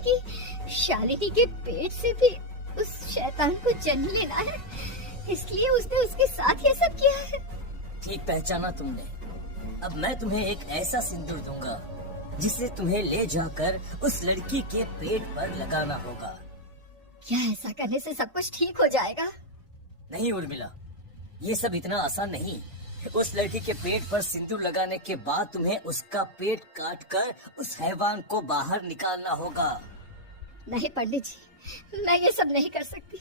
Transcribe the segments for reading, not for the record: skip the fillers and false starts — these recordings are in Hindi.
कि शालिनी के पेट से भी उस शैतान को जन्म लेना है, इसलिए उसने उसके साथ ये सब किया है। ठीक पहचाना तुमने। अब मैं तुम्हें एक ऐसा सिंदूर दूंगा जिसे तुम्हें ले जाकर उस लड़की के पेट पर लगाना होगा। क्या ऐसा करने से सब कुछ ठीक हो जाएगा? नहीं उर्मिला, ये सब इतना आसान नहीं। उस लड़की के पेट पर सिंदूर लगाने के बाद तुम्हें उसका पेट काटकर उस हैवान को बाहर निकालना होगा। नहीं पंडित जी, मैं ये सब नहीं कर सकती।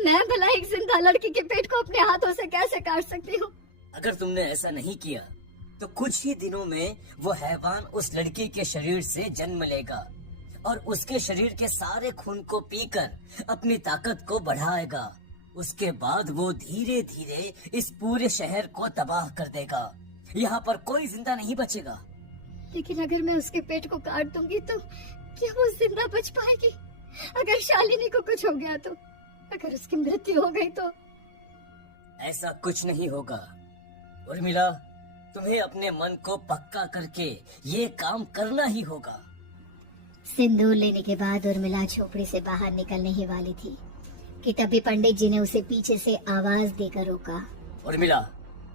मैं भला एक जिंदा लड़की के पेट को अपने हाथों से कैसे काट सकती हूँ? अगर तुमने ऐसा नहीं किया तो कुछ ही दिनों में वो हैवान उस लड़की के शरीर से जन्म लेगा और उसके शरीर के सारे खून को पीकर अपनी ताकत को बढ़ाएगा। उसके बाद वो धीरे धीरे इस पूरे शहर को तबाह कर देगा। यहाँ पर कोई जिंदा नहीं बचेगा। लेकिन अगर मैं उसके पेट को काट दूंगी तो क्या वो जिंदा बच पाएगी? अगर शालिनी को कुछ हो गया तो, अगर उसकी मृत्यु हो गई तो? ऐसा कुछ नहीं होगा उर्मिला, तुम्हें अपने मन को पक्का करके ये काम करना ही होगा। सिंदूर लेने के बाद उर्मिला झोपड़ी से बाहर निकलने ही वाली थी कि तभी पंडित जी ने उसे पीछे से आवाज देकर रोका। उर्मिला,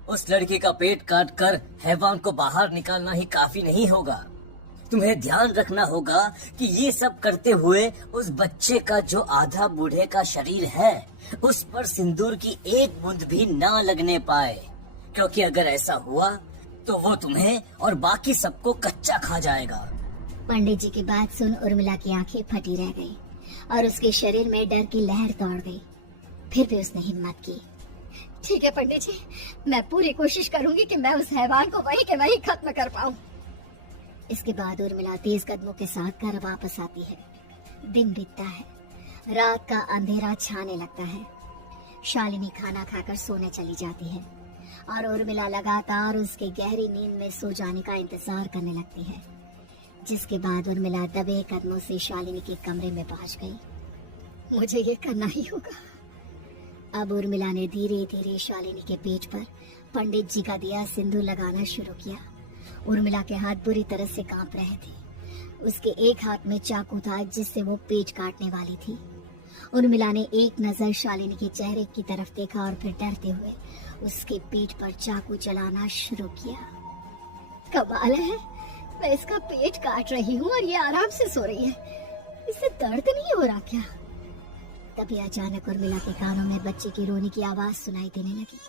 उस लड़की का पेट काटकर हैवान को बाहर निकालना ही काफी नहीं होगा। तुम्हें ध्यान रखना होगा कि ये सब करते हुए उस बच्चे का जो आधा बूढ़े का शरीर है उस पर सिंदूर की एक बूंद भी ना लगने पाए, क्योंकि अगर ऐसा हुआ तो वो तुम्हें और बाकी सबको कच्चा खा जाएगा। पंडित जी की बात सुन उर्मिला की आंखें फटी रह गई और उसके शरीर में डर की लहर दौड़ गई। फिर भी उसने हिम्मत की। ठीक है पंडित जी, मैं पूरी कोशिश करूंगी कि मैं उस हैवान को वहीं के वहीं खत्म कर पाऊं। इसके बाद उर्मिला तेज कदमों के साथ घर वापस आती है। दिन बीतता है, रात का अंधेरा छाने लगता है। शालिनी खाना खाकर सोने चली जाती है और उर्मिला लगातार उसके गहरी नींद में सो जाने का इंतजार करने लगती है। जिसके बाद उर्मिला दबे कदमों से शालिनी के कमरे में पहुंच गई। मुझे ये करना ही होगा। अब उर्मिला ने धीरे धीरे शालिनी के पेट पर पंडित जी का दिया सिंदूर लगाना शुरू किया। उर्मिला के हाथ बुरी तरह से कांप रहे थे। उसके एक हाथ में चाकू था जिससे वो पेट काटने वाली थी। उर्मिला ने एक नजर शालिनी के चेहरे की तरफ देखा और फिर डरते हुए उसके पेट पर चाकू चलाना शुरू किया। कमाल है, मैं इसका पेट काट रही हूँ और ये आराम से सो रही है। इससे दर्द नहीं हो रहा क्या? तभी अचानक उर्मिला के कानों में बच्चे की रोने की आवाज सुनाई देने लगी।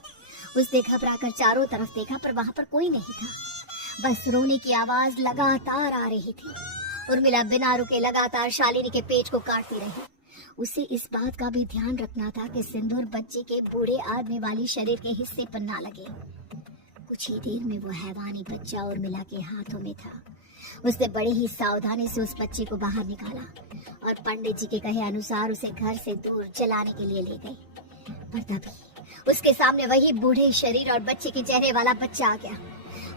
उसने घबराकर चारों तरफ देखा पर वहाँ पर कोई नहीं था। बस रोने की आवाज लगातार आ रही थी। उर्मिला बिना रुके लगातार शालिनी के पेट को काटती रही। उसे इस बात का भी ध्यान रखना था कि सिंदूर बच्चे के बूढ़े आदमी वाली शरीर के हिस्से पर ना लगे। कुछ ही देर में वो हैवानी बच्चा उर्मिला के हाथों में था। उसने बड़ी ही सावधानी से उस बच्चे को बाहर निकाला और पंडित जी के कहे अनुसार उसे घर से दूर जलाने के लिए ले गई। पर तभी उसके सामने वही बूढ़े शरीर और बच्चे के चेहरे वाला बच्चा आ गया।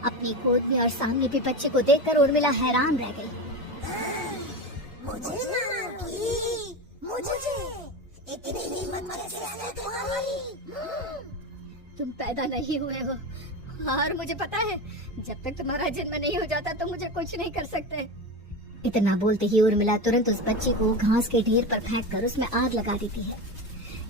अपनी गोद में और सामने भी बच्चे को देखकर उर्मिला हैरान रह गई। मुझे इतनी हिम्मत कैसे आ गई तुम्हारी? तुम पैदा नहीं हुए हो और मुझे पता है जब तक तुम्हारा जन्म नहीं हो जाता तो मुझे कुछ नहीं कर सकते। इतना बोलते ही उर्मिला तुरंत उस बच्चे को घास के ढेर पर फेंक कर उसमें आग लगा देती है।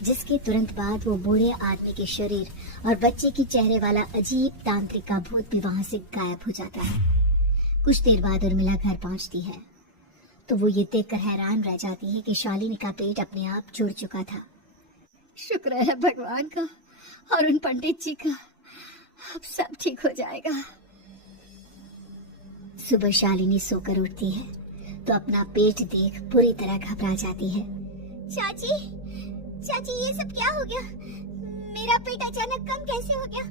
जिसके तुरंत बाद वो बूढ़े आदमी के शरीर और बच्चे के चेहरे वाला अजीब तांत्रिक का भूत भी वहाँ से गायब हो जाता है। कुछ देर बाद उर्मिला घर पहुँचती है तो वो ये देखकर हैरान रह जाती है कि शालिनी का पेट अपने आप जुड़ चुका था। शुक्र है भगवान का और उन पंडित जी का, अब सब ठीक हो जाएगा। सुबह शालिनी सोकर उठती है तो अपना पेट देख पूरी तरह घबरा जाती है। चाची, चाची ये सब क्या हो गया? मेरा पेट अचानक कम कैसे हो गया?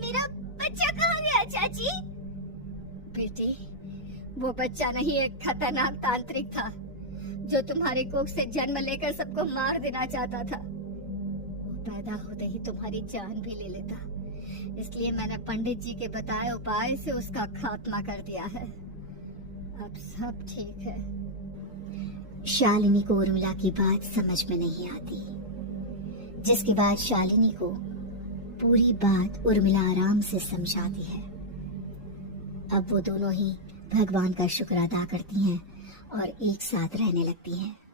मेरा बच्चा कहाँ गया चाची? बेटी, वो बच्चा नहीं एक खतरनाक तांत्रिक था जो तुम्हारे कोख से जन्म लेकर सबको मार देना चाहता था। वो पैदा होते ही तुम्हारी जान भी ले लेता, इसलिए मैंने पंडित जी के बताए उपाय से उसका खात्मा कर दिया है। अब सब ठीक है। शालिनी को उर्मिला की बात समझ में नहीं आती, जिसके बाद शालिनी को पूरी बात उर्मिला आराम से समझाती है। अब वो दोनों ही भगवान का शुक्र अदा करती हैं और एक साथ रहने लगती हैं।